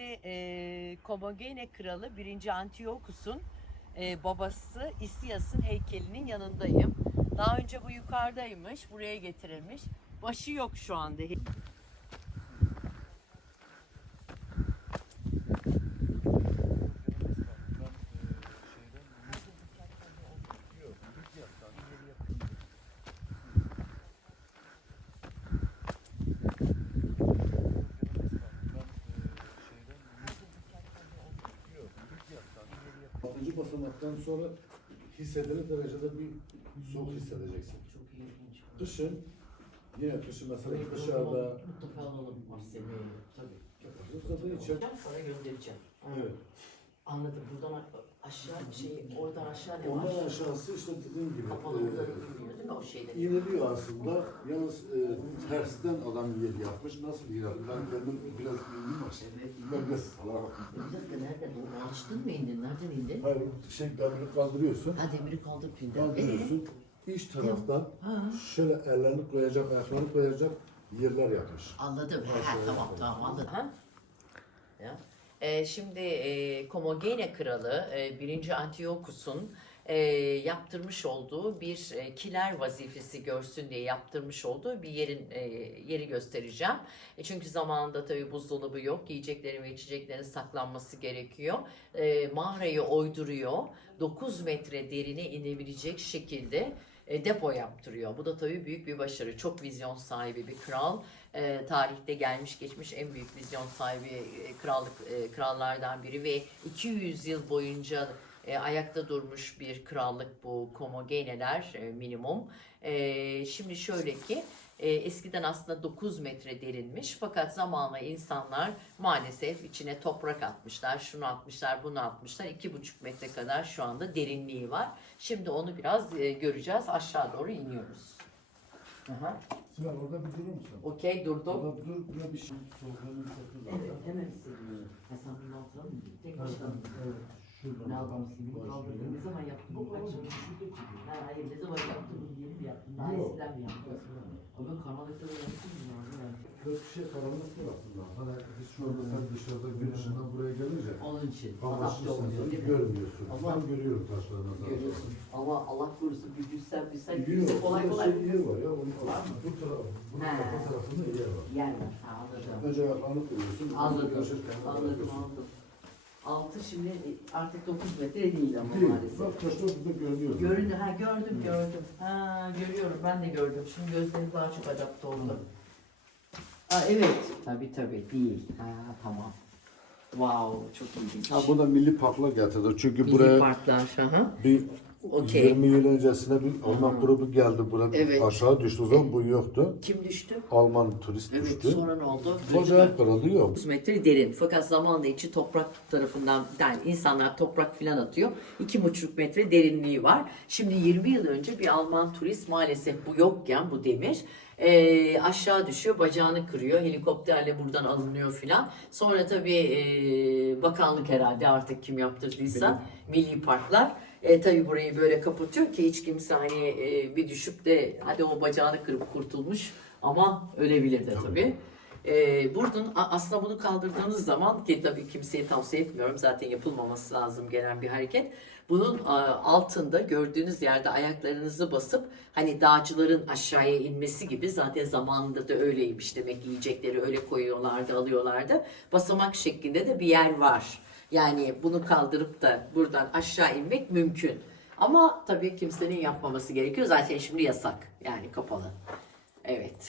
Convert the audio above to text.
Şimdi e, Komagene Kralı 1. Antiokus'un e, babası İsiyas'ın heykelinin yanındayım. Daha önce bu yukarıdaymış, buraya getirilmiş. Başı yok şu anda. Basamaktan sonra hissedilir derecede bir soğuk hissedeceksin. Çok ilginç. Kışın, yine kışın mesela Burayı dışarıda mutlaka- Mutlaka alalım Marsel'i. Tabii. Zaten içer- Ben sana göndereceğim. Evet. Anladım. Buradan a- aşağı şey, oradan aşağı ne var? Ondan aşağısı işte dediğim gibi Kapalı e, mi o şeyde? iniliyor aslında. Yalnız e, tersten adam yer yapmış. Nasıl yer yapmış? Ben kendim biraz indim var. Evet. Ben biraz salak. Bir dakika nereden? O alıştın mı indin? Nereden indin? Hayır, şey demiri kaldırıyorsun. Ha demiri kaldırt indin. Kaldırıyorsun. İç taraftan Ha. şöyle ellerini koyacak, ayaklarını koyacak yerler yapmış. Anladım. Ha, Ha, tamam tamam anladım. Ha? Ya. E, şimdi e, Komagene Kralı e, 1. Antiokus'un e, yaptırmış olduğu bir e, kiler vazifesi görsün diye yaptırmış olduğu bir yerin e, yeri göstereceğim. E, çünkü zamanında tabii buzdolabı yok. Yiyeceklerin ve içeceklerin saklanması gerekiyor. E, mağarayı oyduruyor. 9 metre derine inebilecek şekilde e, depo yaptırıyor. Bu da tabii büyük bir başarı. Çok vizyon sahibi bir kral. E, tarihte gelmiş geçmiş en büyük vizyon sahibi e, krallık e, krallardan biri ve 200 yıl boyunca e, ayakta durmuş bir krallık bu Komogeneler e, minimum. E, şimdi şöyle ki e, eskiden aslında 9 metre derinmiş fakat zamanla insanlar maalesef içine toprak atmışlar, şunu atmışlar, bunu atmışlar. 2,5 metre kadar şu anda derinliği var. Şimdi onu biraz e, göreceğiz. Aşağı doğru iniyoruz. Aha. Sinan orada bir durur musun? Okey durdum. Orada bir dur, burada bir şey. Soğuklarını hissettin Evet hemen hissediyorum. Bunun altına mı? Tek Evet, başına mı? evet. Şuradan. Gibi Başlıyor. kaldırdın. Ne zaman yaptın? Bu akşam Ha, hayır ne zaman yaptın? Bunu yeni mi yaptın? Daha Yok. eskiden mi yaptın? Ama ben karanlıkta da yaptım mı bir şey karanlık var aslında. Hani biz şu anda sen dışarıda gün ışığından buraya gelince Onun için adapte sen oluyor değil mi? görmüyorsun. Ama- ben görüyorum taşlarına zaten. Görüyorsun. Ama Allah korusun bir düşsen düşsen Yok, kimse kolay burada kolay şey yer var ya. Onun bu tarafı, bunun He. arka tarafında yer var. yer var. Ha, anladım. Önce ayaklarını koyuyorsun. Anladım. Anladım anladım. Altı şimdi artık 9 metre değil ama Değil. maalesef. Bak taşlar burada görünüyor. Göründü, ha gördüm gördüm. Ha görüyorum, ben de gördüm. Şimdi gözlerim daha çok adapte oldu. Ha evet. Tabii tabii değil. Ha tamam. Wow, çok ilginç. Ha, bu da milli parklar getirdi. Çünkü Milli buraya parklar, hı hı. bir Okey. 20 yıl öncesine bir Alman grubu geldi. Buraya Evet. aşağı düştü. O zaman bu yoktu. Kim düştü? Alman turist Evet, düştü. sonra ne oldu? Bacağı kırıldı yok. 9 metre derin. Fakat zamanla içi toprak tarafından yani insanlar toprak filan atıyor. 2,5 metre derinliği var. Şimdi 20 yıl önce bir Alman turist maalesef bu yokken bu demir eee, aşağı düşüyor, bacağını kırıyor. Helikopterle buradan alınıyor filan. Sonra tabii eee, bakanlık herhalde artık kim yaptırdıysa milli parklar e, tabii burayı böyle kapatıyor ki hiç kimse hani e, bir düşüp de hadi o bacağını kırıp kurtulmuş ama ölebilir de tabii. E, buradan aslında bunu kaldırdığınız zaman ki tabii kimseye tavsiye etmiyorum zaten yapılmaması lazım gelen bir hareket. Bunun altında gördüğünüz yerde ayaklarınızı basıp hani dağcıların aşağıya inmesi gibi zaten zamanında da öyleymiş demek yiyecekleri öyle koyuyorlardı alıyorlardı. Basamak şeklinde de bir yer var. Yani bunu kaldırıp da buradan aşağı inmek mümkün. Ama tabii kimsenin yapmaması gerekiyor. Zaten şimdi yasak. Yani kapalı. Evet.